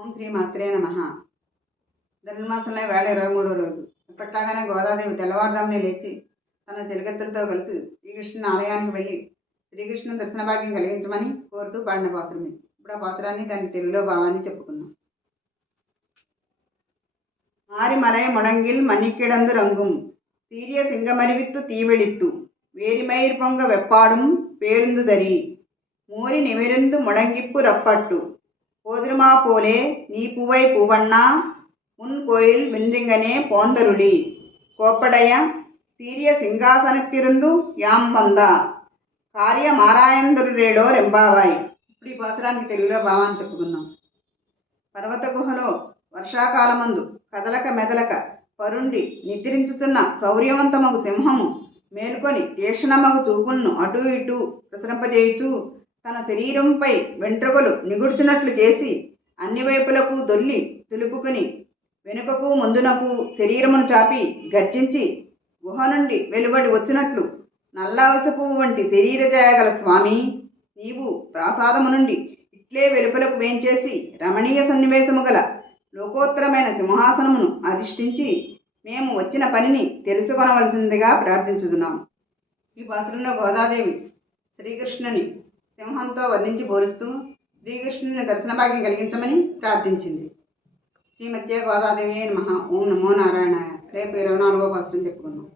ఓం శ్రీ మాత్రే నమః. ధనుర్మాసంలో వేళ 23వ రోజు. ఎప్పట్లాగానే గోదాదేవి తెల్లవారుజామునే లేచి తన చెలికత్తెలతో కలిసి శ్రీకృష్ణుని ఆలయానికి వెళ్ళి శ్రీకృష్ణుని దర్శన భాగ్యం కలిగించమని కోరుతూ పాడిన పాత్రం ఇది. ఇప్పుడు ఆ పాత్రాన్ని దాని తెలుగులో భావాన్ని చెప్పుకుందాం. மாரிமலை முழங்கில் மணிக்கிடந்து ரங்கும் சீரிய சிங்கமறிவித்து தீவெளித்து வேரிமயிர் பொங்க வெப்பாடும் பேருந்து தரி மூரி நிமிர்ந்து முழங்கிப்பு ரப்பட்டு போதிருமா போலே நீ பூவை பூவண்ணா உன் கோயில் வின்றிங்கனே போந்தருளி கோப்படைய சீரிய సింహాసనத்திருந்து యాం వంద కార్య మారాయందరుడేలో రెంబావాయ్. ఇప్పుడు ఈ పాత్రానికి తెలుగులో భావాన్ని చెప్పుకుందాం. పర్వత గుహలో వర్షాకాలమందు కదలక మెదలక పరుండి నిద్రించుతున్న శౌర్యవంతమగు సింహము మేలుకొని తీక్షణమగు చూపులను అటూ ఇటూ ప్రసరింపజేయుచు తన శరీరంపై వెంట్రుకలు నిగుడ్చున్నట్లు చేసి అన్ని వైపులకు దొల్లి తులుపుకుని వెనుకకు ముందునకు శరీరమును చాపి గర్జించి గుహ నుండి వెలువడి వచ్చినట్లు నల్లావస పువ్వు వంటి శరీర జయగల స్వామి, నీవు ప్రాసాదము నుండి ఇట్లే వెలుపలకు వేంచేసి రమణీయ సన్నివేశము గల లోకోత్తరమైన సింహాసనమును అధిష్ఠించి మేము వచ్చిన పనిని తెలుసుకొనవలసిందిగా ప్రార్థించుతున్నాం. ఈ పాత్రలో గోదాదేవి శ్రీకృష్ణుని సింహంతో వర్ణించి పోలుస్తూ శ్రీకృష్ణుని దర్శన భాగ్యం కలిగించమని ప్రార్థించింది. శ్రీమత్య గోదాదేవి నమః. ఓం నమో నారాయణాయ. రేపు 24వ పాత్రను చెప్పుకుందాం.